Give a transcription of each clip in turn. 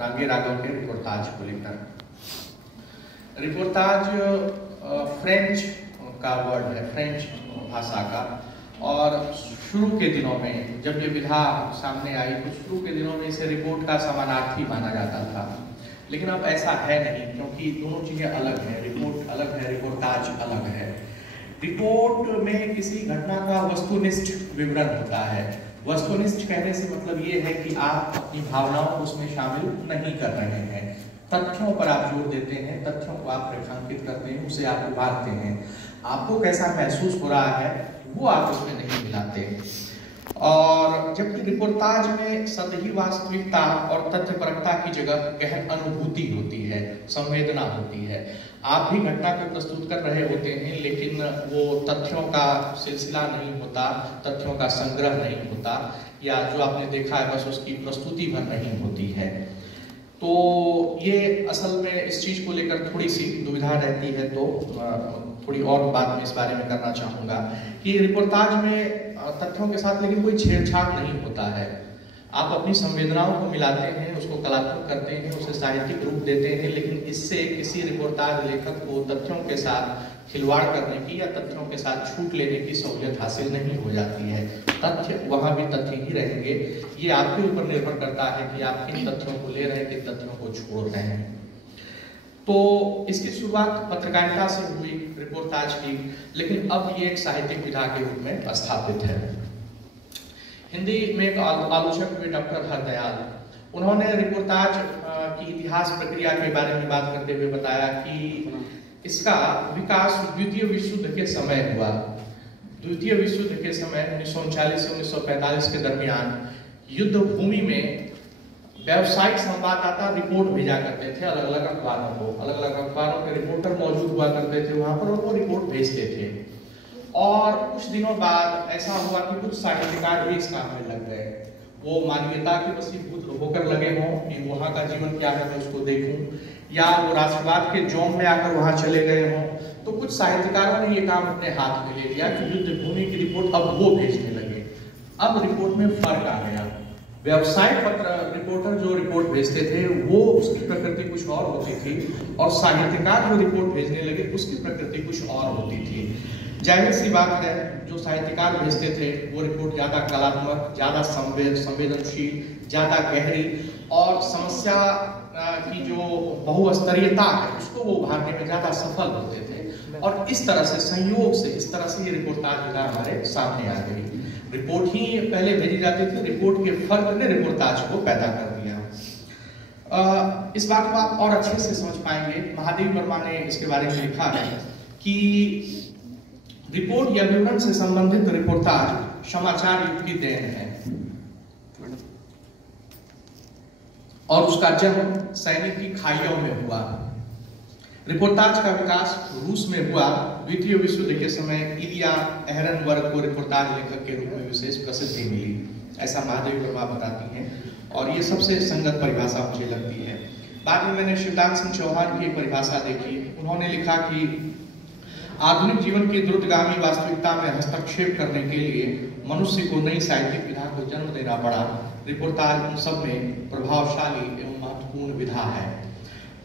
रागे राघव के रिपोर्टाज को लेकर। रिपोर्टाज फ्रेंच का वर्ड है, फ्रेंच भाषा का, और शुरू के दिनों में जब ये विधा सामने आई तो शुरू के दिनों में इसे रिपोर्ट का समानार्थी माना जाता था, लेकिन अब ऐसा है नहीं, क्योंकि दोनों चीजें अलग हैं। रिपोर्ट अलग है, रिपोर्टाज अलग है। रिपोर्ट में किसी घटना का वस्तुनिष्ठ विवरण होता है। वस्तुनिष्ठ कहने से मतलब ये है कि आप अपनी भावनाओं को उसमें शामिल नहीं कर रहे हैं, तथ्यों पर आप जोर देते हैं, तथ्यों को आप रेखांकित करते हैं, उसे आप उभारते हैं। आपको कैसा महसूस हो रहा है वो आप उसमें नहीं मिलाते। और जबकि रिपोर्टाज में सतही वास्तविकता और तथ्यपरकता की जगह गहन अनुभूति होती है, संवेदना होती है। आप भी घटना को प्रस्तुत कर रहे होते हैं, लेकिन वो तथ्यों का सिलसिला नहीं होता, तथ्यों का संग्रह नहीं होता, या जो आपने देखा है बस उसकी प्रस्तुति भर नहीं होती है। तो ये असल में इस चीज को लेकर थोड़ी सी दुविधा रहती है, तो थोड़ी और बात मैं इस बारे में करना चाहूंगा कि रिपोर्टाज में तथ्यों के साथ लेकिन कोई छेड़छाड़ नहीं होता है। आप अपनी संवेदनाओं को मिलाते हैं, उसको कलात्मक करते हैं, उसे साहित्यिक रूप देते हैं, लेकिन इससे किसी रिपोर्टाज लेखक को तथ्यों के साथ खिलवाड़ करने की या तथ्यों के साथ छूट लेने की सहूलियत हासिल नहीं हो जाती है। तथ्य वहां भी तथ्य ही रहेंगे। ये आपके ऊपर निर्भर करता है कि आप किन तथ्यों को ले रहे हैं, किन तथ्यों को छोड़ रहे हैं। तो इसकी शुरुआत पत्रकारिता से हुई रिपोर्टाज की, लेकिन अब ये एक साहित्यिक विधा के रूप में स्थापित है। हिंदी में एक आलोचक हुए डॉक्टर हरदयाल, उन्होंने रिपोर्टाज की इतिहास प्रक्रिया के बारे में बात करते हुए बताया कि इसका विकास द्वितीय विश्व युद्ध के समय हुआ। द्वितीय विश्व युद्ध के समय 1939 से 1945 के दरमियान युद्ध भूमि में व्यावसायिक संवाददाता रिपोर्ट भेजा करते थे अलग अलग अखबारों को। अलग अलग अखबारों के रिपोर्टर मौजूद हुआ करते थे वहां पर, और वो रिपोर्ट भेजते थे। और कुछ दिनों बाद ऐसा हुआ कि कुछ साहित्यकार भी इस काम में लग गए। वो मानवीयता के वशीभूत होकर लगे हों कि वहाँ का जीवन क्या है मैं उसको देखूं, या वो राष्ट्रवाद के जोम में आकर वहां चले गए हों। तो कुछ साहित्यकारों ने ये काम अपने हाथ में ले लिया कि युद्ध भूमि की रिपोर्ट अब वो भेजने लगे। अब रिपोर्ट में फर्क आ गया। व्यवसायिक पत्र रिपोर्टर जो रिपोर्ट भेजते थे वो उसकी प्रकृति कुछ और होती थी, और साहित्यकार जो रिपोर्ट भेजने लगे उसकी प्रकृति कुछ और होती थी। जाहिर सी बात है, जो साहित्यकार भेजते थे वो रिपोर्ट ज्यादा कलात्मक, ज्यादा संवेदनशील, ज्यादा गहरी, और समस्या की जो बहुस्तरीयता है उसको वो उभारने में ज्यादा सफल होते थे। और इस तरह से संयोग से इस तरह से ये रिपोर्टाज विधा हमारे सामने आ गई। रिपोर्ट ही पहले भेजी जाती थी, रिपोर्ट के फर्क ने रिपोर्टाज को पैदा कर दिया। इस बात को आप और अच्छे से समझ पाएंगे, महादेव वर्मा ने इसके बारे में लिखा है कि रिपोर्ट या विवरण से संबंधित रिपोर्टाज समाचार युग की देन है, और उसका जन्म सैनिक की खाइयों में हुआ। रिपोर्टाज का विकास रूस में हुआ। द्वितीय विश्व युद्ध के समय इलिया एहरनबर्ग को रिपोर्टाज लेखक के रूप में विशेष प्रसिद्धि मिली, ऐसा महादेव वर्मा बताती हैं, और ये सबसे संगत परिभाषा मुझे लगती है। बाद में मैंने शिवदान सिंह चौहान की परिभाषा देखी। उन्होंने लिखा कि आधुनिक जीवन की द्रुतगामी वास्तविकता में हस्तक्षेप करने के लिए मनुष्य को नई साहित्यिक विधा को जन्म देना पड़ा। रिपोर्टाज उन सब में प्रभावशाली एवं महत्वपूर्ण विधा है।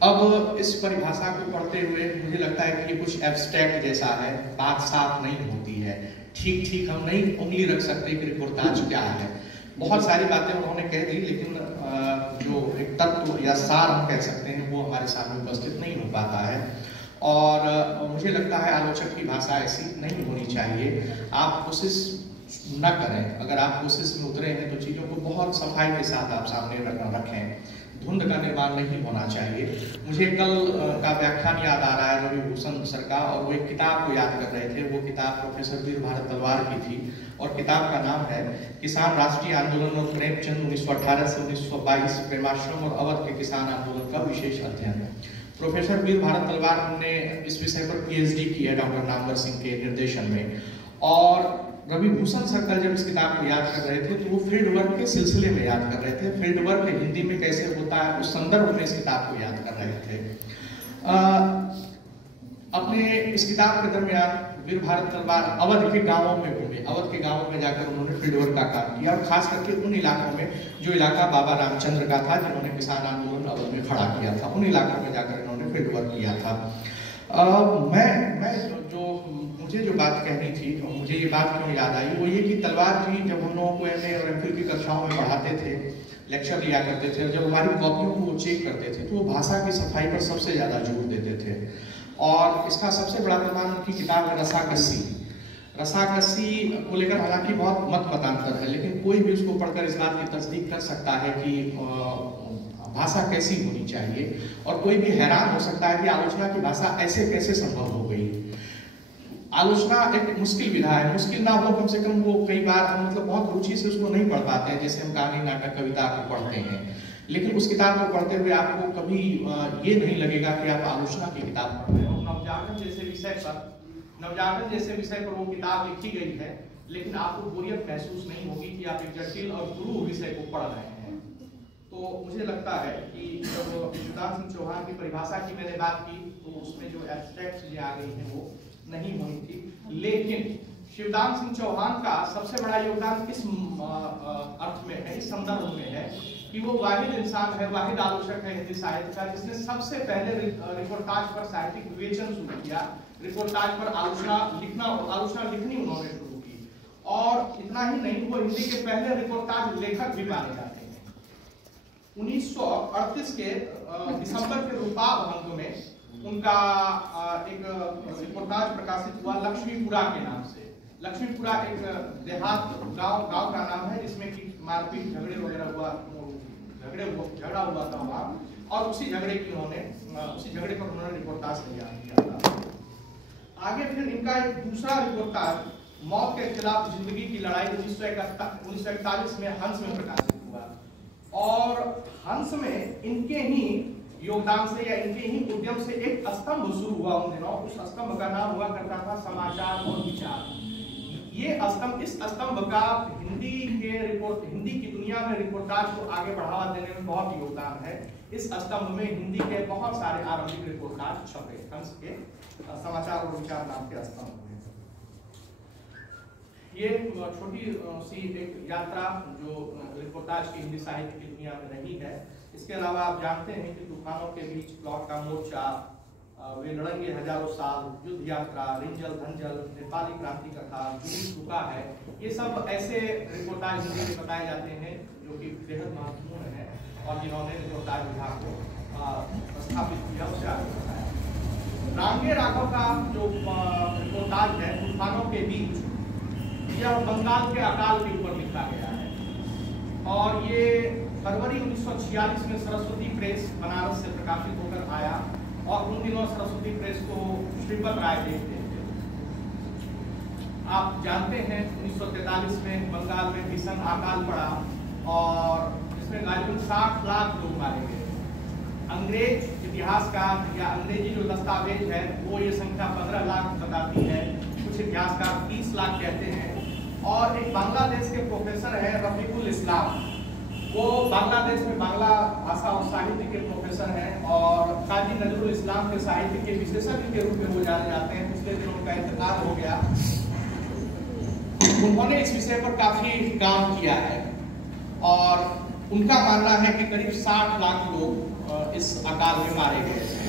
अब इस परिभाषा को पढ़ते हुए मुझे लगता है कि ये कुछ एब्स्ट्रैक्ट जैसा है, बात साफ नहीं होती है। ठीक ठीक हम नहीं उंगली रख सकते कि रिपोर्टाज क्या है। बहुत सारी बातें उन्होंने कह दी, लेकिन जो एक तत्व या सार हम कह सकते हैं वो हमारे सामने उपस्थित नहीं हो पाता है। और मुझे लगता है आलोचक की भाषा ऐसी नहीं होनी चाहिए। आप कोशिश न करें, अगर आप कोशिश में उतरे हैं तो चीज़ों को बहुत सफाई के साथ आप सामने रखें। धुंध का निर्माण नहीं होना चाहिए। मुझे कल का व्याख्यान याद आ रहा है रवि भूषण सर का, और वो एक किताब को याद कर रहे थे। वो किताब प्रोफेसर वीर भारत तलवार की थी, और किताब का नाम है किसान राष्ट्रीय आंदोलन और प्रेमचंद 1918 से 1922, प्रेमाश्रम और अवध के किसान आंदोलन का विशेष अध्ययन। प्रोफेसर वीर भारत तलवार ने इस विषय पर PhD की है डॉक्टर नामवर सिंह के निर्देशन में। और रवि भूषण सर जब इस किताब को याद कर रहे थे तो वो फील्ड वर्क के सिलसिले में याद कर रहे थे। फील्ड वर्क हिंदी में कैसे होता है उस संदर्भ में इस किताब को याद कर रहे थे। अपने इस किताब के दरमियान वीर भारत तलवार अवध के गांवों में घूमे, अवध के गांवों में जाकर उन्होंने फील्ड वर्क का काम किया, और खास करके उन इलाकों में जो इलाका बाबा रामचंद्र का था, जिन्होंने किसान आंदोलन अवध में खड़ा किया था, उन इलाकों में जाकर इन्होंने फील्ड वर्क किया था। मुझे जो बात कहनी थी, मुझे ये बात क्यों याद आई, वो ये कि तलवार जी जब हम लोगों को MA और MPhil की कक्षाओं में पढ़ाते थे, लेक्चर लिया करते थे, और जब हमारी कॉपियों को वो चेक करते थे तो वो भाषा की सफाई पर सबसे ज़्यादा जोर देते थे। और इसका सबसे बड़ा प्रमाण उनकी किताब है रसाकसी। रसाकसी को लेकर हालांकि बहुत मत मतांतर है, लेकिन कोई भी उसको पढ़कर इस बात की तस्दीक कर सकता है कि भाषा कैसी होनी चाहिए, और कोई भी हैरान हो सकता है कि आलोचना की भाषा ऐसे कैसे संभव हो गई। आलोचना एक मुश्किल विधा है, मुश्किल ना हो कम से कम वो कई बार हम मतलब बहुत रुचि से उसको नहीं पढ़ पाते हैं, जैसे हम कहानी, नाटक, कविता को पढ़ते हैं, लेकिन उस किताब को पढ़ते हुए आपको कभी ये नहीं लगेगा कि आप आलोचना की किताब पढ़ रहे हो। नवजागरण जैसे विषय पर वो किताब लिखी गई है, लेकिन आपको बोरियत महसूस नहीं होगी कि आप एक जटिल और गुरु विषय को पढ़ रहे हैं। तो मुझे लगता है कि जब शिवदान सिंह चौहान की परिभाषा की मैंने बात की तो उसमें जो एब्स्ट्रैक्ट चीजें आ गई हैं वो नहीं होनी थी, लेकिन शिवदान सिंह चौहान का सबसे बड़ा योगदान इस अर्थ में है, इस संदर्भ में है कि वो वाहिद इंसान है, वाहिद आलोचक है हिंदी साहित्य का, जिसने सबसे पहले रिपोर्टाज पर साहित्यिक विवेचन शुरू किया, रिपोर्टाज पर आलोचना लिखनी उन्होंने शुरू की। और इतना ही नहीं, वो हिंदी के पहले रिपोर्टाज लेखक भी माने जाते हैं। 1938 के दिसंबर के रूपाब अंक में उनका एक रिपोर्टाज प्रकाशित हुआ लक्ष्मीपुरा के नाम से। लक्ष्मीपुरा एक देहात गांव का नाम है, जिसमें कि मारपीट झगड़े वगैरह हुआ, झगड़ा हुआ था वहाँ, और उसी झगड़े पर उन्होंने रिपोर्टाज तैयार किया था। आगे फिर इनका एक दूसरा रिपोर्टाज मौत के खिलाफ जिंदगी की लड़ाई 1941 में हंस में प्रकाशित हुआ, और हंस में इनके ही योगदान से या इनके ही उद्यम से एक स्तंभ शुरू हुआ उन दिनों। उस स्तंभ का नाम हुआ करता था समाचार और विचार। इस स्तंभ का हिंदी की दुनिया में रिपोर्टाज को आगे बढ़ावा देने में बहुत योगदान है। इस स्तंभ में हिंदी के बहुत सारे आरंभिक रिपोर्टाज छपे, हंस के समाचार और विचार नाम के स्तंभ में। ये छोटी सी एक यात्रा जो रिपोर्टाज की हिंदी साहित्य की दुनिया में रही है। इसके अलावा आप जानते हैं कि तूफानों के बीच, प्लॉट का मोर्चा, वे लड़ेंगे हजारों साल, युद्ध यात्रा, रिंजल धंजल, नेपाली क्रांति कथा, जुलूस रुका है, ये सब ऐसे रिपोर्टाज हिंदी में बताए जाते हैं जो कि बेहद महत्वपूर्ण है, और जिन्होंने रिपोर्टाज विभाग को स्थापित किया, उसे आगे बढ़ाया। रांगे राघव का जो रिपोर्टाज है तूफानों के बीच, यह बंगाल के अकाल के ऊपर लिखा गया है, और ये फरवरी 1946 में सरस्वती प्रेस बनारस से प्रकाशित होकर आया, और उन दिनों सरस्वती प्रेस को श्रीपत राय देखते थे। आप जानते हैं 1943 में बंगाल में भीषण अकाल पड़ा, और इसमें करीबन 60 लाख लोग मारे गए। अंग्रेज इतिहासकार या अंग्रेजी जो दस्तावेज है वो ये संख्या 15 लाख बताती है, कुछ इतिहासकार 30 लाख कहते हैं। और एक बांग्लादेश के प्रोफेसर है रफीकुल इस्लाम, वो बांग्लादेश में बांग्ला भाषा और साहित्य के प्रोफेसर हैं, और काजी नजरुल इस्लाम के साहित्य के विशेषज्ञ के रूप में वो जाने जाते हैं। पिछले दिनों उनका इंतकाल हो गया। उन्होंने इस विषय पर काफी काम किया है, और उनका मानना है कि करीब 60 लाख लोग इस अकाल में मारे गए थे।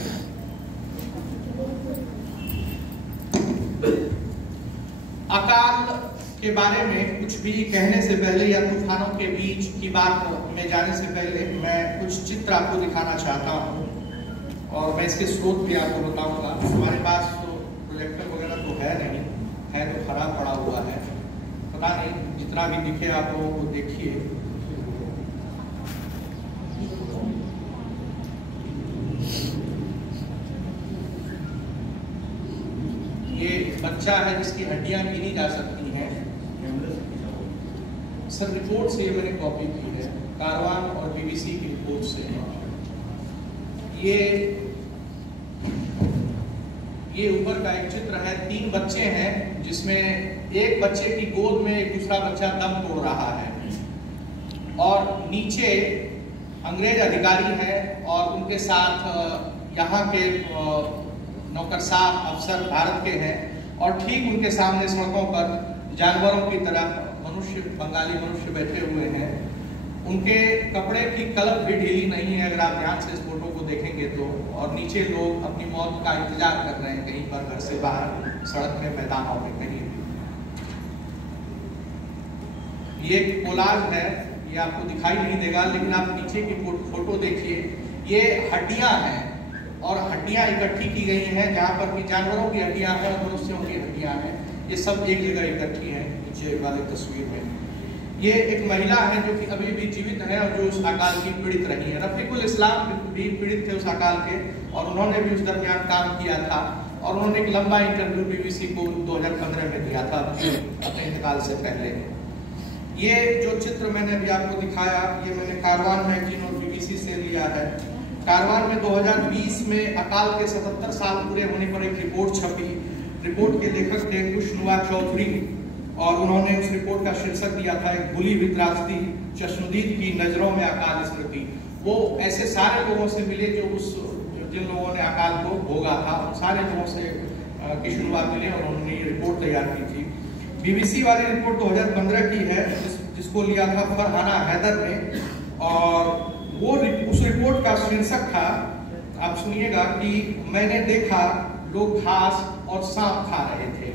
अकाल के बारे में कुछ भी कहने से पहले या तूफानों के बीच की बात में जाने से पहले मैं कुछ चित्र आपको दिखाना चाहता हूँ, और मैं इसके स्रोत भी आपको बताऊंगा। हमारे पास तो प्रोजेक्टर वगैरह तो है नहीं, है तो खराब पड़ा हुआ है, पता नहीं, जितना भी दिखे आप लोगों को देखिए। ये बच्चा है जिसकी हड्डियां गिनी जा सकती हैं। सर रिपोर्ट से मैंने कॉपी की है, कारवान और BBC की रिपोर्ट से। ये ऊपर का एक चित्र है, 3 बच्चे हैं, जिसमें एक बच्चे की गोद में एक दूसरा बच्चा दम तोड़ रहा है, और नीचे अंग्रेज अधिकारी हैं और उनके साथ यहाँ के नौकरशाह अफसर भारत के हैं, और ठीक उनके सामने सड़कों पर जानवरों की तरह बंगाली मनुष्य बैठे हुए हैं। उनके कपड़े की कलर भी ढीली नहीं है अगर आप ध्यान से इस फोटो को देखेंगे तो, और नीचे लोग अपनी मौत का इंतजार कर रहे हैं, कहीं पर घर से बाहर, सड़क में, मैदानों में, कहीं भी। ये एक कोलाज है, ये आपको दिखाई नहीं देगा, लेकिन आप नीचे की फोटो देखिए। ये हड्डियां हैं और हड्डियां इकट्ठी की गई हैं, जहां पर भी जानवरों की हड्डियां हैं और मनुष्यों की हड्डियां हैं, ये सब एक जगह इकट्ठी हैं। नीचे वाली तस्वीर में ये एक महिला है जो कि अभी भी जीवित है और जो उस अकाल की पीड़ित रही है। रफीकुल इस्लाम भी पीड़ित थे उस अकाल के, और उन्होंने भी उस दरमियान काम किया था, और उन्होंने एक लंबा इंटरव्यू BBC को 2015 में दिया था अपने इंतकाल से पहले। ये जो चित्र मैंने अभी आपको दिखाया, ये मैंने कारवान मैगजीन और BBC से लिया है। कारवान में 2020 में अकाल के 77 साल पूरे होने पर एक रिपोर्ट छपी। रिपोर्ट के लेखक थे खुशनुमा चौधरी, और उन्होंने उस रिपोर्ट का शीर्षक दिया था एक भूली हुई त्रासदी, चश्नुदीद की नजरों में अकाल स्मृति। वो ऐसे सारे लोगों से मिले जिन लोगों ने अकाल को भोगा था, उन सारे लोगों से किशनवार मिले और उन्होंने ये रिपोर्ट तैयार की थी। BBC वाली रिपोर्ट 2015 की है, जिसको लिया था फरहाना हैदर ने, और वो उस रिपोर्ट का शीर्षक था, आप सुनिएगा, कि मैंने देखा लोग घास और सांप खा रहे थे।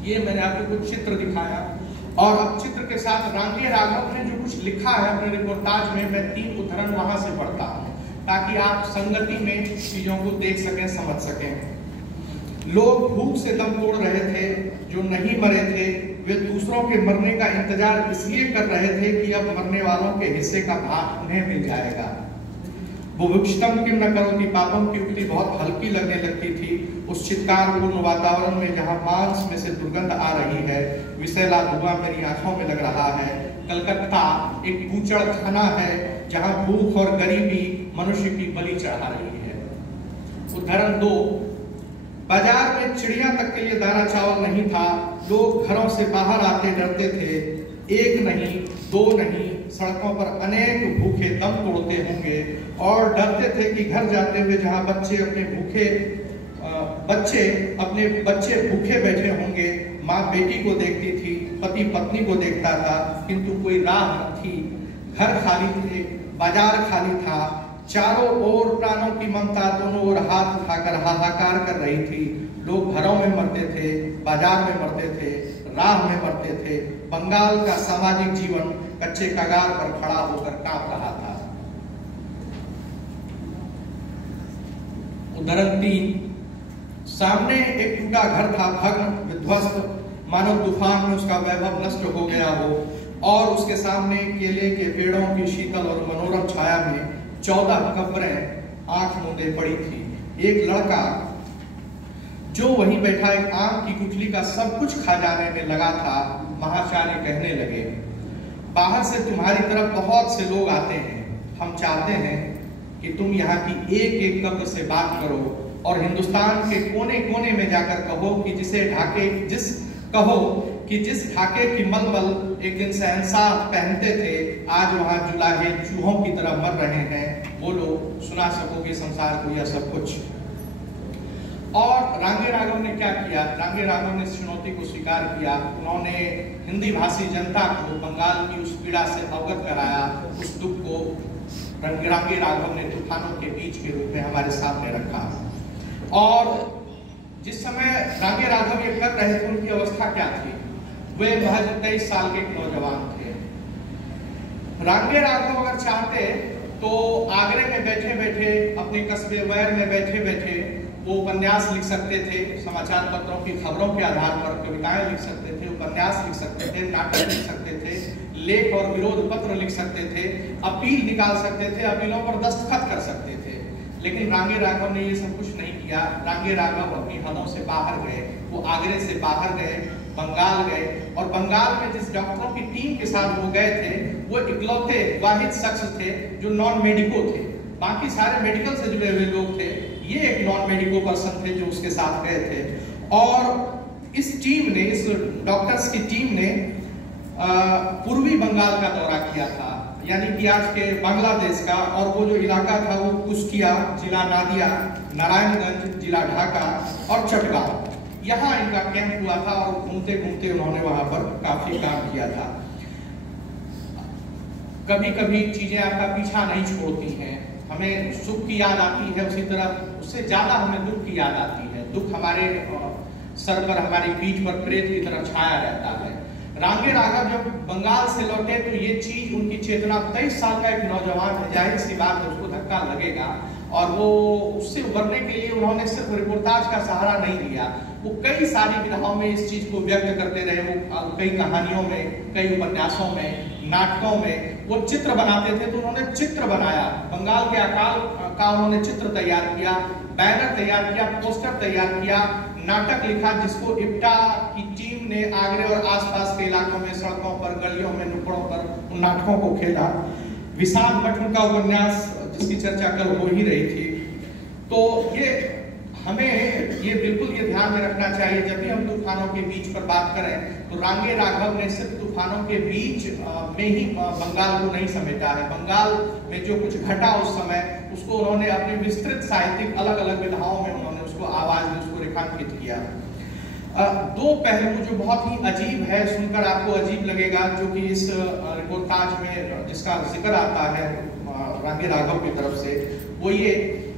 ये मैंने आपको कुछ चित्र दिखाया, और अब चित्र के साथ रांगे राघव ने जो कुछ लिखा है अपने रिपोर्टाज में, मैं 3 उद्धरण वहां से पढ़ता हूं ताकि आप संगति में चीजों को देख सकें, समझ सकें। लोग भूख से दम तोड़ रहे थे, जो नहीं मरे थे वे दूसरों के मरने का इंतजार इसलिए कर रहे थे कि अब मरने वालों के हिस्से का भाग उन्हें मिल जाएगा। बुभुक्षितम किम न करोति पापम की उक्ति बहुत हल्की लगने लगती थी उस चित्कारपूर्ण वातावरण में, जहां मांस में से दुर्गंध आ रही है, विषैला धुआं मेरी आंखों में लग रहा है। कलकत्ता एक कूचड़ खाना है जहां भूख और गरीबी मनुष्य की बलि चढ़ा रही है। उदाहरण 2, बाजार में चिड़िया तक के लिए दाना चावल नहीं था। लोग घरों से बाहर आते डरते थे, एक नहीं, 2 नहीं, सड़कों पर अनेक भूखे दम तोड़ते होंगे, और डरते थे कि घर जाते हुए जहां बच्चे अपने भूखे बैठे होंगे, माँ बेटी को देखती थी, पति पत्नी को देखता था, किंतु कोई राह न थी। घर खाली थे, बाजार खाली था, चारों ओर प्राणों की ममता दोनों ओर हाथ उठाकर हाहाकार कर रही थी। लोग घरों में मरते थे, बाजार में मरते थे, राह में मरते थे। बंगाल का सामाजिक जीवन कच्चे कगार पर खड़ा होकर कांप रहा था। उदाहरण 3, सामने एक टूटा घर था, भग्न विध्वस्त, मानो तूफान में उसका वैभव नष्ट हो गया हो, और उसके सामने केले के पेड़ों की शीतल और मनोरम छाया में 14 कब्रें आंख मूंदे पड़ी थी। एक लड़का जो वहीं बैठा एक आम की गुठली का सब कुछ खा जाने में लगा था। महाचार्य कहने लगे, बाहर से तुम्हारी तरफ बहुत से लोग आते हैं, हम चाहते हैं कि तुम यहाँ की एक एक कब्र से बात करो और हिंदुस्तान के कोने कोने में जाकर कहो कि जिस ढाके की मलमल एक दिन शहंशाह पहनते थे, आज वहां जुलाहे चूहों की तरह मर रहे हैं। बोलो, सुना सकोगे संसार को यह सब कुछ। और रांगे राघव ने क्या किया? रांगे राघव ने इस चुनौती को स्वीकार किया। उन्होंने हिंदी भाषी जनता को बंगाल की उस पीड़ा से अवगत कराया। उस दुख को रांगे राघव ने तूफानों के बीच के रूप में हमारे सामने रखा। और जिस समय रांगे राघव ये कर रहे थे, उनकी अवस्था क्या थी? वे महज 23 साल के नौजवान थे। रांगे राघव अगर चाहते तो आगरे में बैठे बैठे, अपने कस्बे वैर में बैठे बैठे वो उपन्यास लिख सकते थे, समाचार पत्रों की खबरों के आधार पर कविताएं लिख सकते थे, उपन्यास लिख सकते थे, नाटक लिख सकते थे, लेख और विरोध पत्र लिख सकते थे, अपील निकाल सकते थे, अपीलों पर दस्तखत कर सकते थे। लेकिन रांगे राघव ने ये सब कुछ नहीं किया। रांगे राघव अपनी हदों से बाहर गए। वो आगरे से बाहर गए, बंगाल गए, और बंगाल में जिस डॉक्टरों की टीम के साथ वो गए थे, वो इकलौते वाहिद शख्स थे जो नॉन मेडिको थे। बाकी सारे मेडिकल से जुड़े हुए लोग थे, ये एक नॉन मेडिको पर्सन थे जो उसके साथ गए थे। और इस टीम ने, इस डॉक्टर्स की टीम ने पूर्वी बंगाल का दौरा किया था। यानी कि आज के बांग्लादेश का, और वो जो इलाका था वो कुश्तिया, जिला नादिया, नारायणगंज, जिला ढाका और चटगांव, यहाँ इनका कैंप हुआ था और घूमते घूमते उन्होंने वहां पर काफी काम किया था। कभी कभी चीजें आपका पीछा नहीं छोड़ती हैं, हमें सुख की याद आती है, उसी तरह उससे ज्यादा हमें दुख की याद आती है। दुख हमारे सर पर, हमारी पीठ पर प्रेत की तरह छाया रहता है। रांगे राघव जब बंगाल से लौटे तो ये चीज उनकी चेतना, 23 साल का एक नौजवान है, जाहिर सी बात है उसको धक्का लगेगा, और वो उससे उबरने के लिए उन्होंने सिर्फ रिपोर्टाज का सहारा नहीं लिया, वो कई सारी विधाओं में इस चीज को व्यक्त करते रहे। वो कई कहानियों में, कई उपन्यासों में, नाटकों में वो चित्र बनाते थे, तो उन्होंने चित्र बनाया, बंगाल के अकाल का उन्होंने चित्र तैयार किया, बैनर तैयार किया, पोस्टर तैयार किया, नाटक लिखा, जिसको इप्टा की टीम ने आगरे और आसपास के इलाकों में, सड़कों पर, गलियों में, नुक्कड़ों पर उन नाटकों को खेला। विशाल भट्ट का उपन्यास जिसकी चर्चा कल हो ही रही थी। तो ये हमें ये बिल्कुल ये ध्यान में रखना चाहिए, जब भी हम तूफानों के बीच पर बात करें तो रांगे राघव ने सिर्फ तूफानों के बीच में ही बंगाल को नहीं समेटा है। बंगाल में जो कुछ घटा उस समय, उसको उन्होंने अपने विस्तृत साहित्यिक अलग अलग विधाओं में उन्होंने उसको आवाज में उसको रेखांकित किया। दो पहलू जो बहुत ही अजीब है, सुनकर आपको अजीब लगेगा, जो कि इस रिपोर्टाज में जिसका जिक्र आता है रांगे राघव की तरफ से, वो ये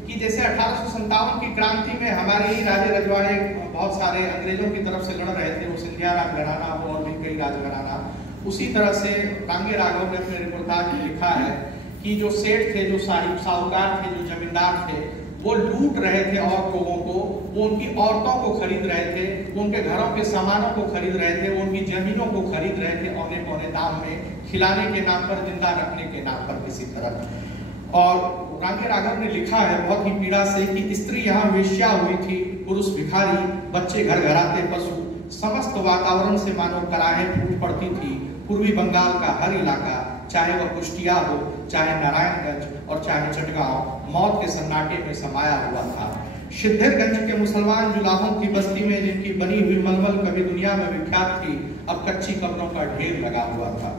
कि जैसे 1857 की क्रांति में हमारे ही राजे रजवाड़े बहुत सारे अंग्रेजों की तरफ से लड़ रहे थे, वो सिंधिया राज घराना हो और भी कई राजघराना, उसी तरह से रांगे राघव ने अपने रिपोर्टाज में लिखा है कि जो सेठ थे, जो साहूकार थे, जो जमींदार थे, वो लूट रहे थे और लोगों को, वो उनकी औरतों को खरीद रहे थे, वो उनके घरों के सामानों को खरीद रहे थे, वो उनकी जमीनों को खरीद रहे थे औने पौने दाम में, खिलाने के नाम पर, जिंदा रखने के नाम पर किसी तरह। और रांगे राघव ने लिखा है बहुत ही पीड़ा से कि स्त्री यहाँ वेश्या हुई थी, पुरुष भिखारी, बच्चे घर घराते पशु, समस्त वातावरण से मानो कराहें फूट पड़ती थी। पूर्वी बंगाल का हर इलाका, चाहे वह कुश्तिया हो, चाहे नारायणगंज और चाहे चटगांव, मौत के सन्नाटे में समाया हुआ था। सिद्धरगंज के मुसलमान जुलाहों की बस्ती में, जिनकी बनी हुई मलमल कभी दुनिया में विख्यात थी, अब कच्ची कब्रों का ढेर लगा हुआ था।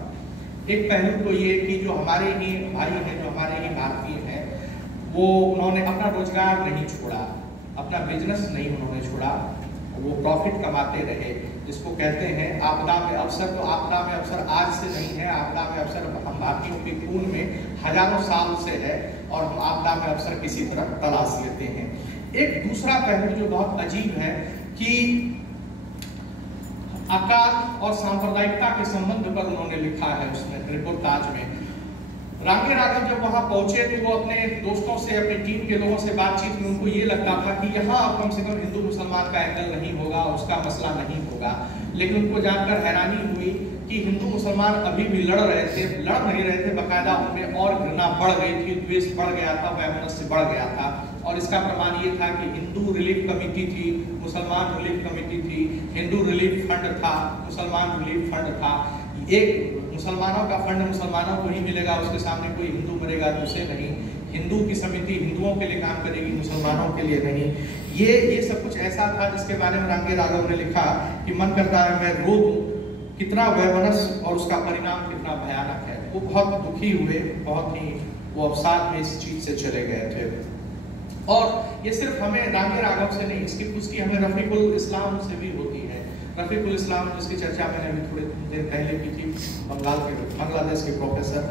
एक पहलू तो ये कि जो हमारे ही भाई हैं, जो हमारे ही भारतीय हैं, वो उन्होंने अपना रोजगार नहीं छोड़ा, अपना बिजनेस नहीं उन्होंने छोड़ा, वो प्रॉफिट कमाते रहे, जिसको कहते हैं आपदा में अवसर। तो आपदा में अवसर आज से नहीं है, आपदा में अवसर हम भारतीयों के खून में हजारों साल से है, और हम आपदा में अवसर किसी तरह तलाश लेते हैं। एक दूसरा पहलू जो बहुत अजीब है कि अकाल और सांप्रदायिकता के संबंध पर उन्होंने लिखा है उसमें रिपोर्टाज में। रांगे राघव जब वहां पहुंचे तो वो अपने दोस्तों से, अपने टीम के लोगों से बातचीत में उनको ये लगता था कि यहाँ अब कम से कम हिंदू मुसलमान का एंगल नहीं होगा, उसका मसला नहीं होगा। लेकिन उनको जानकर हैरानी हुई कि हिंदू मुसलमान अभी भी लड़ रहे थे, लड़ नहीं रहे थे, बाकायदा उनमें और घृणा बढ़ गई थी, द्वेष बढ़ गया था, वैमनस्य बढ़ गया था। और इसका प्रमाण ये था कि हिंदू रिलीफ कमेटी थी, मुसलमान रिलीफ कमेटी थी, हिंदू रिलीफ फंड था, मुसलमान रिलीफ फंड था। एक मुसलमानों का फंड मुसलमानों को ही मिलेगा, उसके सामने कोई हिंदू मरेगा तो उसे नहीं। हिंदू की समिति हिंदुओं के लिए काम करेगी, मुसलमानों के लिए नहीं। ये सब कुछ ऐसा था जिसके बारे में रांगे राघव ने लिखा कि मन करता है मैं रो दूं, कितना वैमनस्य और उसका परिणाम कितना भयानक है। वो बहुत दुखी हुए, बहुत ही वो अवसाद में इस चीज से चले गए थे। और ये सिर्फ हमें रांगे राघव से नहीं, इसकी पुष्टि हमें रफीकुल इस्लाम से भी होती है। रफीकुल इस्लाम, जिसकी चर्चा मैंने अभी थोड़ी देर पहले की थी, बांग्लादेश के प्रोफेसर,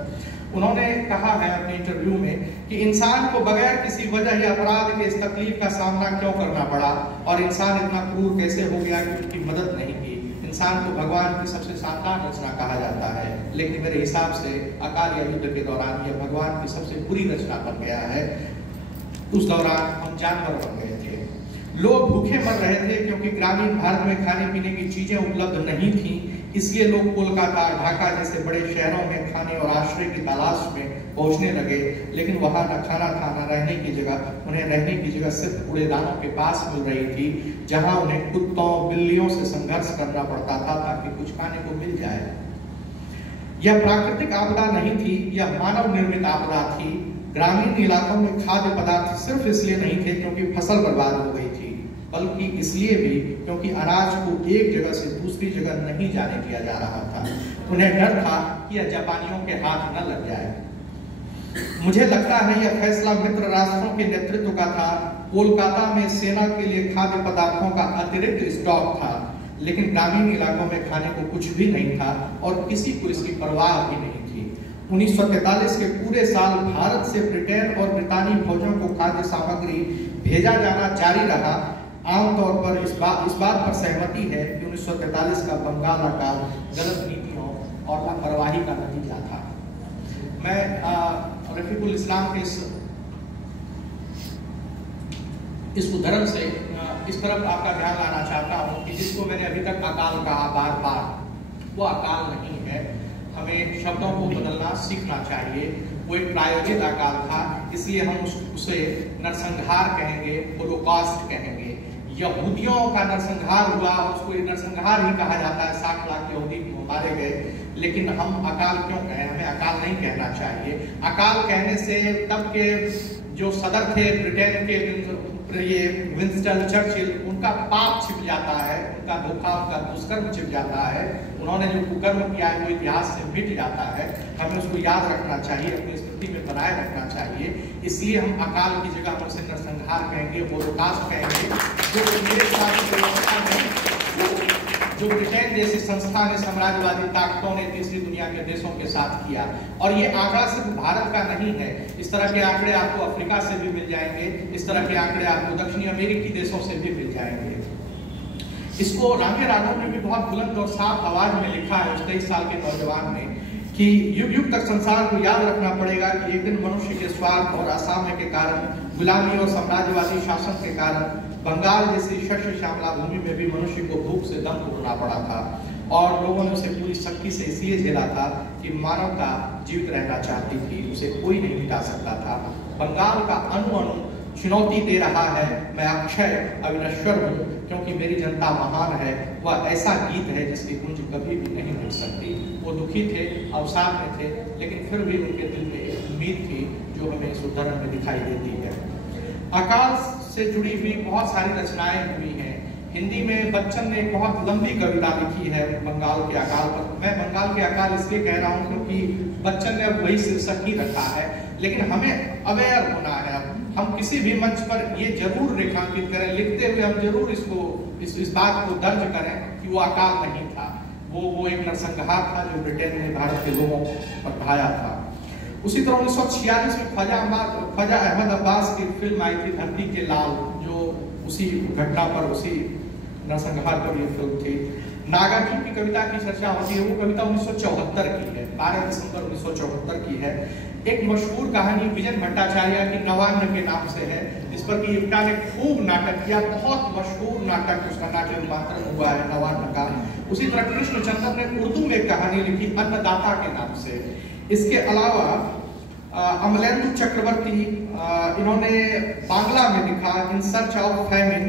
उन्होंने कहा है अपने इंटरव्यू में कि इंसान को बगैर किसी वजह या अपराध के इस तकलीफ का सामना क्यों करना पड़ा, और इंसान इतना क्रूर कैसे हो गया कि उसकी मदद नहीं की। इंसान को भगवान की सबसे शानदार रचना कहा जाता है, लेकिन मेरे हिसाब से अकाल या युद्ध के दौरान यह भगवान की सबसे बुरी रचना बन गया है। उस दौरान हम जानवर बन गए थे, लोग भूखे मर रहे थे क्योंकि ग्रामीण भारत में खाने पीने की चीजें उपलब्ध नहीं थी। इसलिए लोग कोलकाता, ढाका जैसे बड़े शहरों में खाने और आश्रय की तलाश में पहुंचने लगे, लेकिन वहां न खाना था न रहने की जगह। उन्हें रहने की जगह सिर्फ कूड़ेदानों के पास मिल रही थी, जहां उन्हें कुत्तों बिल्लियों से संघर्ष करना पड़ता था ताकि कुछ खाने को मिल जाए। यह प्राकृतिक आपदा नहीं थी, यह मानव निर्मित आपदा थी। ग्रामीण इलाकों में खाद्य पदार्थ सिर्फ इसलिए नहीं थे क्योंकि फसल बर्बाद हो गई थी। बल्कि इसलिए भी क्योंकि अनाज को एक जगह से दूसरी जगह नहीं जाने दिया जा रहा था। उन्हें डर था कि यह जापानियों के हाथ न लग जाए। मुझे लगता है यह फैसला मित्र राष्ट्रों के नेतृत्व का था। कोलकाता में सेना के लिए खाद्य पदार्थों का अतिरिक्त स्टॉक था, लेकिन ग्रामीण इलाकों में खाने को कुछ भी नहीं था और किसी को इसकी परवाह भी नहीं थी। 1943 के पूरे साल भारत से ब्रिटेन और ब्रितानी फौजों को खाद्य सामग्री भेजा जाना जारी रहा। आमतौर पर इस बात पर सहमति है कि 1943 का बंगाल अकाल गलत नीतियों और लापरवाही का नतीजा था। मैं रफीकुल इस्लाम के इस उदाहरण से इस तरफ आपका ध्यान लाना चाहता हूँ कि जिसको मैंने अभी तक अकाल कहा बार बार, वो अकाल नहीं है। हमें शब्दों को बदलना सीखना चाहिए। वो एक प्रायोजित अकाल था, इसलिए हम उसे नरसंहार कहेंगे, होलोकॉस्ट कहेंगे। यहूदियों का नरसंहार हुआ, उसको नरसंहार ही कहा जाता है। 60 लाख यहूदी मारे गए, लेकिन हम अकाल क्यों कहें? हमें अकाल नहीं कहना चाहिए। अकाल कहने से तब के जो सदर थे ब्रिटेन के, ये विंस्टन चर्चिल, उनका पाप छिप जाता है, उनका धोखा, उनका दुष्कर्म छिप जाता है। उन्होंने जो कुकर्म किया है वो इतिहास से मिट जाता है। हमें उसको याद रखना चाहिए, अपनी स्मृति में बनाए रखना चाहिए। इसलिए हम अकाल की जगह हम उसे नरसंहार कहेंगे, होलोकॉस्ट कहेंगे। जो ब्रिटेन जैसी संस्था ने, साम्राज्यवादी ताकतों ने तीसरी दुनिया के देशों के साथ किया। और ये आंकड़ा सिर्फ भारत का नहीं है। इस तरह के आंकड़े आपको अफ्रीका से भी मिल जाएंगे, इस तरह के आंकड़े आपको दक्षिणी अमेरिकी देशों से भी मिल जाएंगे। इसको रामे राघव ने भी बहुत बुलंद और साफ आवाज में लिखा है, उस 23 साल के नौजवान ने, कि युग युग तक संसार को याद रखना पड़ेगा कि एक दिन मनुष्य के स्वार्थ और असाम्य के कारण, गुलामी और साम्राज्यवादी शासन के कारण बंगाल जैसी शस्य श्यामला भूमि में भी मनुष्य को भूख से दम तोड़ना पड़ा था। और लोगों ने उसे पूरी शक्ति से इसलिए झेला था कि मानवता जीवित रहना चाहती थी, उसे कोई नहीं मिटा सकता था। बंगाल का अणु अणु चुनौती दे रहा है, मैं अक्षय अविनश्वर हूँ क्योंकि मेरी जनता महान है। वह ऐसा गीत है जिसकी गूंज कभी भी नहीं मिट सकती। वो दुखी थे, अवसाद में थे, लेकिन फिर भी उनके दिल में एक उम्मीद थी जो हमें इस उदाहरण में दिखाई देती है। अकाल से जुड़ी हुई बहुत सारी रचनाएं हुई हैं। हिंदी में बच्चन ने एक बहुत लंबी कविता लिखी है बंगाल के अकाल पर। मैं बंगाल के अकाल इसलिए कह रहा हूँ क्योंकि बच्चन ने अब वही शीर्षक ही रखा है, लेकिन हमें अवेयर होना है। हम किसी भी मंच पर ये जरूर रेखांकित करें, लिखते हुए हम जरूर इस बात को दर्ज करें कि वो अकाल नहीं था, वो एक नरसंहार था जो ब्रिटेन ने भारत के लोगों पर ढाया था। उसी तरह 1946 में ख्वाजा अहमद अब्बास की फिल्म आई थी धरती के लाल, जो उसी घटना पर, उसी नरसंहार पर ये फिल्म थी। नागार्जुन की कविता की चर्चा होती है, वो कविता 1974 की है, 12 दिसंबर 1974 की है। एक मशहूर कहानी विजन भट्टाचार्य की नवान्न के नाम से है, जिस पर कि इब्टा ने खूब नाटक किया, बहुत मशहूर नाटक, उसका नाट्य रूपांतरण हुआ है नवान्न का। उसी तरह कृष्णचंद्र ने उर्दू में कहानी लिखी अन्नदाता के नाम से। इसके अलावा अमलेंदु चक्रवर्ती, इन्होंने बांग्ला में लिखा in search of famine,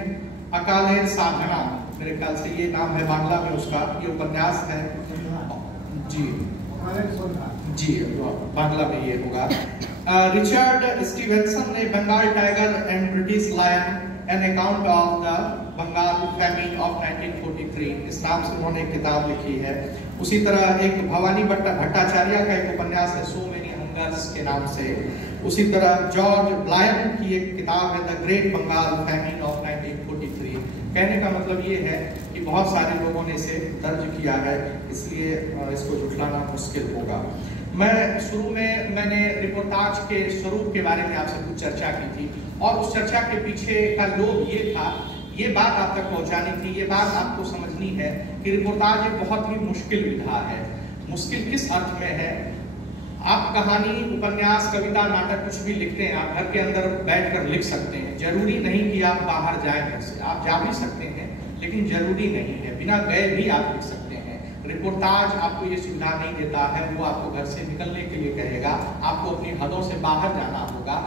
Akaler साधना, मेरे ख्याल से ये नाम है बांग्ला में उसका, ये उपन्यास है जी बांग्ला में ये होगा। रिचर्ड स्टीवेंसन ने Bengal tiger and British lion, an account of the Bengal famine of 1943, इस नाम से उन्होंने एक किताब लिखी है। उसी तरह एक भवानी भट्टाचार्य का एक उपन्यास है सो मेनी हंगर्स के नाम से। उसी तरह जॉर्ज ब्लायन की एक किताब है the great Bengal famine of 1943। कहने का मतलब ये है कि बहुत सारे लोगों ने इसे दर्ज किया है, इसलिए इसको झुठलाना मुश्किल होगा। मैं शुरू में मैंने रिपोर्टाज के स्वरूप के बारे में आपसे कुछ चर्चा की थी, और उस चर्चा के पीछे का लोभ ये था, ये बात आप तक पहुंचानी थी, ये बात आपको समझनी है कि रिपोर्टाज एक बहुत ही मुश्किल विधा है। मुश्किल किस अर्थ में है? आप कहानी, उपन्यास, कविता, नाटक कुछ भी लिखते हैं, आप घर के अंदर बैठकर लिख सकते हैं। जरूरी नहीं कि आप बाहर जाएं घर से, आप जा भी सकते हैं, लेकिन जरूरी नहीं है, बिना गए भी आप लिख सकते हैं। रिपोर्टाज आपको ये सुविधा नहीं देता है, वो आपको घर से निकलने के लिए कहेगा, आपको अपनी हदों से बाहर जाना होगा,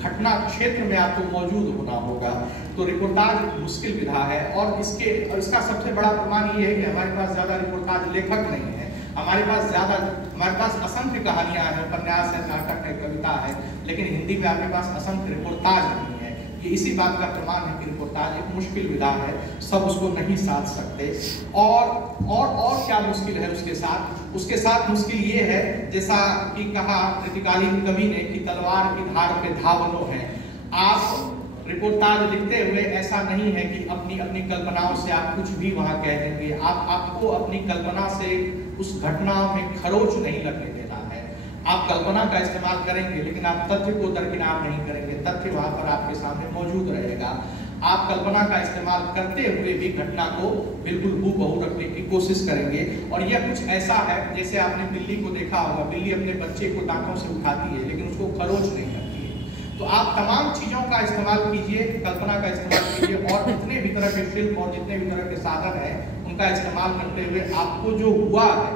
घटना क्षेत्र में आपको मौजूद होना होगा। तो रिपोर्टाज मुश्किल विधा है, और इसका सबसे बड़ा प्रमाण ये है कि हमारे पास ज्यादा रिपोर्टाज लेखक नहीं है। हमारे पास असंख्य कहानियां हैं, उपन्यास है, नाटक है, कविता है, लेकिन हिंदी में आपके पास असंख्य रिपोर्टाज नहीं है। ये इसी बात का प्रमाण है कि रिपोर्टाज एक मुश्किल विधा है, सब उसको नहीं साध सकते। और क्या मुश्किल है उसके साथ मुश्किल ये है, जैसा कि कहा कृतिकालीन कवि ने कि तलवार की धार पे धावनो है। आप रिपोर्टाज लिखते हुए ऐसा नहीं है कि अपनी कल्पनाओं से आप कुछ भी वहां कह देंगे। आपको अपनी कल्पना से उस घटना में खरोच नहीं लगने देना है। आप कल्पना का इस्तेमाल करेंगे, लेकिन आप तथ्य को दरकिनार नहीं करेंगे। तथ्य वहां पर आपके सामने मौजूद रहेगा। आप कल्पना का इस्तेमाल करते हुए भी घटना को बिल्कुल हूबहू रखने की कोशिश करेंगे। और यह कुछ ऐसा है जैसे आपने बिल्ली को देखा होगा, बिल्ली अपने बच्चे को दांतों से उठाती है लेकिन उसको खरोच नहीं करती है। तो आप तमाम चीजों का इस्तेमाल कीजिए, कल्पना का इस्तेमाल कीजिए, और जितने भी तरह के फिल्म और जितने भी तरह के साधन है उनका इस्तेमाल करते हुए आपको जो हुआ है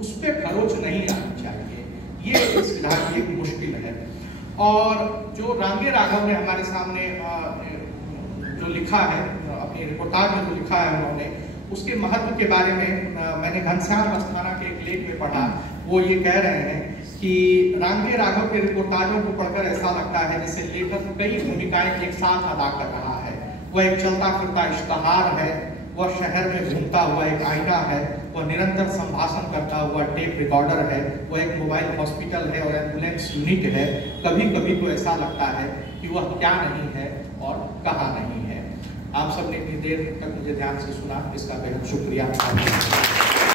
उस पर खरोच नहीं आनी चाहिए। ये इस विधा की एक मुश्किल है। और जो रांगे राघव ने हमारे सामने जो लिखा है अपनी रिपोर्टाज में, जो लिखा है उन्होंने, उसके महत्व के बारे में मैंने घनश्याम अस्थाना के एक लेख में पढ़ा। वो ये कह रहे हैं कि रांगे राघव के रिपोर्टाजों को पढ़कर ऐसा लगता है जैसे लेखक कई भूमिकाएं एक साथ अदा कर रहा है। वह एक चलता फिरता इश्तहार है, वह शहर में घूमता हुआ एक आईना है, वह निरंतर संभाषण करता हुआ टेप रिकॉर्डर है, वह एक मोबाइल हॉस्पिटल है और एम्बुलेंस यूनिट है। कभी कभी तो ऐसा लगता है कि वह क्या नहीं है और कहाँ नहीं है। आप सबने इतनी देर तक मुझे ध्यान से सुना, इसका बेहद शुक्रिया।